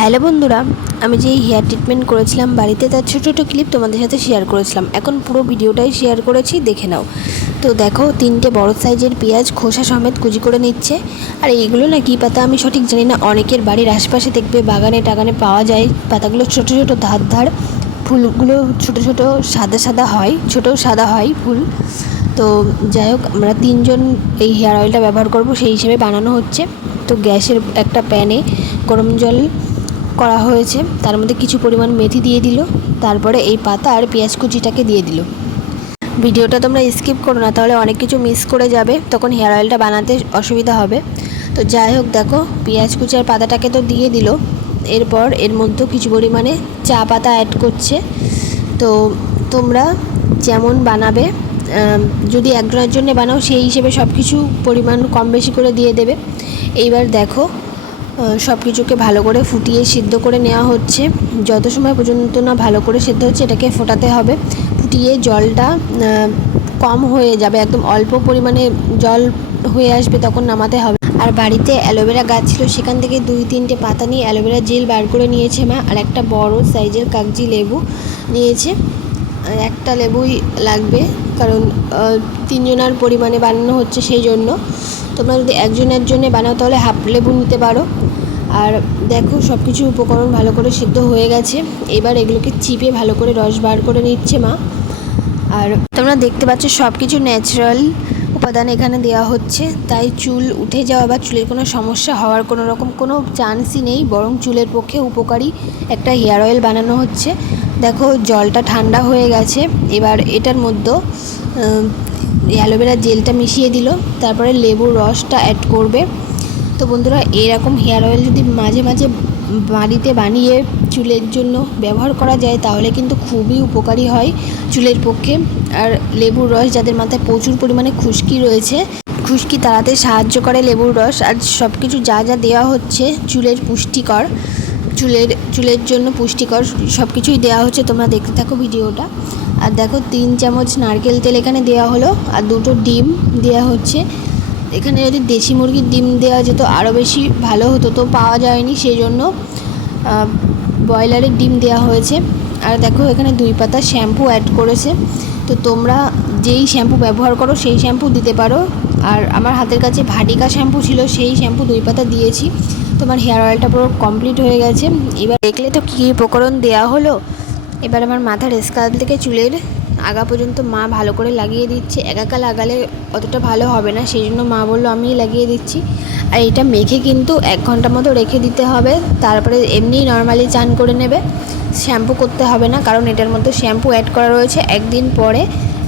Hello বন্ধুরা, আমি যে হেয়ার ট্রিটমেন্ট করেছিলাম বাড়িতে, তার ছোটো ছোটো ক্লিপ তোমাদের সাথে শেয়ার করেছিলাম। এখন পুরো ভিডিওটাই শেয়ার করেছি, দেখে নাও। তো দেখো, তিনটে বড় সাইজের পেঁয়াজ, খোসা সমেত কুচি করে নিচ্ছে। আর এইগুলো না কী পাতা, আমি সঠিক জানি না, অনেকের বাড়ির আশপাশে দেখবে, বাগানে টাগানে পাওয়া যায়। পাতাগুলো ছোটো ছোটো ধার ধার, ফুলগুলো ছোটো ছোটো সাদা সাদা হয়, ছোটো সাদা হয় ফুল। তো যাই হোক, আমরা তিনজন এই হেয়ার অয়েলটা ব্যবহার করব, সেই হিসেবে বানানো হচ্ছে। তো গ্যাসের একটা প্যানে গরম জল করা হয়েছে। তার মধ্যে কিছু পরিমাণ মেথি দিয়ে দিল, তারপরে এই পাতা আর পেঁয়াজ কুচিটাকে দিয়ে দিল। ভিডিওটা তোমরা স্কিপ করো না, তাহলে অনেক কিছু মিস করে যাবে। তখন হেয়ার অয়েলটা বানাতে অসুবিধা হবে। তো যাই হোক, দেখো, পেঁয়াজ কুচি আর পাতাটাকে তো দিয়ে দিল। এরপর এর মধ্যেও কিছু পরিমাণে চা পাতা অ্যাড করছে। তো তোমরা যেমন বানাবে যদি একজনের জন্য বানাও, সেই হিসেবে সব কিছু পরিমাণ কম বেশি করে দিয়ে দেবে। এইবার দেখো সব কিছুকে ভালো করে ফুটিয়ে সিদ্ধ করে নেওয়া হচ্ছে। যত সময় পর্যন্ত না ভালো করে সিদ্ধ হচ্ছে, এটাকে ফোটাতে হবে। ফুটিয়ে জলটা কম হয়ে যাবে, একদম অল্প পরিমাণে জল হয়ে আসবে তখন নামাতে হবে। আর বাড়িতে অ্যালোভেরা গাছ ছিল, সেখান থেকে দুই তিনটে পাতা নিয়ে অ্যালোভেরা জেল বার করে নিয়েছে মা, আর একটা বড় সাইজের কাগজি লেবু নিয়েছে। একটা লেবুই লাগবে, কারণ তিনজনার পরিমাণে বানানো হচ্ছে সেই জন্য। তোমরা যদি একজনের জন্য বানাও, তাহলে হাফ লেবু নিতে পারো। আর দেখো সব কিছু উপকরণ ভালো করে সিদ্ধ হয়ে গেছে। এবার এগুলোকে চিপে ভালো করে রস বার করে নিচ্ছে মা। আর তোমরা দেখতে পাচ্ছ সব কিছু ন্যাচারাল উপাদান এখানে দেওয়া হচ্ছে। তাই চুল উঠে যাওয়া বা চুলের কোনো সমস্যা হওয়ার কোনো রকম কোনো চান্সই নেই। বরং চুলের পক্ষে উপকারী একটা হেয়ার অয়েল বানানো হচ্ছে। দেখো, জলটা ঠান্ডা হয়ে গেছে। এবার এটার মধ্যে অ্যালোভেরা জেলটা মিশিয়ে দিল। তারপরে লেবুর রসটা অ্যাড করবে। তো বন্ধুরা, এরকম হেয়ার অয়েল যদি মাঝে মাঝে বাড়িতে বানিয়ে চুলের জন্য ব্যবহার করা যায়, তাহলে কিন্তু খুবই উপকারী হয় চুলের পক্ষে। আর লেবুর রস যাদের মাথায় প্রচুর পরিমাণে খুশকি রয়েছে, খুশকি তাড়াতে সাহায্য করে লেবুর রস। আর সব কিছু যা যা দেওয়া হচ্ছে চুলের পুষ্টিকর, চুলের চুলের জন্য পুষ্টিকর সব কিছুই দেওয়া হচ্ছে। তোমরা দেখতে থাকো ভিডিওটা। আর দেখো, তিন চামচ নারকেল তেল এখানে দেওয়া হলো। আর দুটো ডিম দেওয়া হচ্ছে। এখানে যদি দেশি মুরগির ডিম দেওয়া যেত আরও বেশি ভালো হতো, তো পাওয়া যায়নি। সেই জন্য ব্রয়লারের ডিম দেওয়া হয়েছে। আর দেখো, এখানে দুই পাতা শ্যাম্পু অ্যাড করেছে। তো তোমরা যেই শ্যাম্পু ব্যবহার করো, সেই শ্যাম্পু দিতে পারো। আর আমার হাতের কাছে ভাটিকা শ্যাম্পু ছিল, সেই শ্যাম্পু দুই পাতা দিয়েছি। তোমার হেয়ার অয়েলটা পুরো কমপ্লিট হয়ে গেছে। এবার দেখলে তো কী উপকরণ দেওয়া হলো? এবার আমার মাথার স্কাল্প থেকে চুলের আগা পর্যন্ত মা ভালো করে লাগিয়ে দিচ্ছে। একাকা লাগালে অতটা ভালো হবে না সেই জন্য মা বলল আমিই লাগিয়ে দিচ্ছি। আর এটা মেখে কিন্তু এক ঘণ্টা মতো রেখে দিতে হবে। তারপরে এমনিই নর্মালি চান করে নেবে। শ্যাম্পু করতে হবে না কারণ এটার মধ্যে শ্যাম্পু অ্যাড করা রয়েছে। একদিন পরে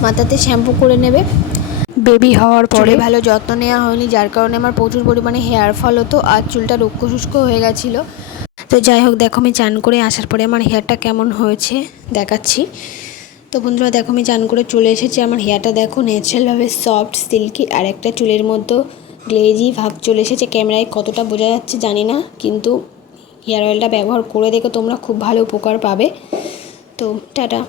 মাথাতে শ্যাম্পু করে নেবে। বেবি হওয়ার পরে? ভালো যত্ন নেওয়া হয়নি যার কারণে আমার প্রচুর পরিমাণে হেয়ার ফল হতো আর চুলটা রুক্ষ শুষ্ক হয়ে গেছিল। তো যাই হোক দেখো আমি চান করে আসার পরে আমার হেয়ারটা কেমন হয়েছে দেখাচ্ছি। তো বন্ধুরা দেখো, আমি চান করে চলে এসেছি। আমার হেয়ারটা দেখো ন্যাচারালভাবে সফট সিল্কি আর একটা চুলের মধ্যে গ্লেজি ভাব চলে এসেছে। ক্যামেরায় কতটা বোঝা যাচ্ছে জানি না, কিন্তু হেয়ার অয়েলটা ব্যবহার করে দেখো তোমরা, খুব ভালো উপকার পাবে। তো টাটা।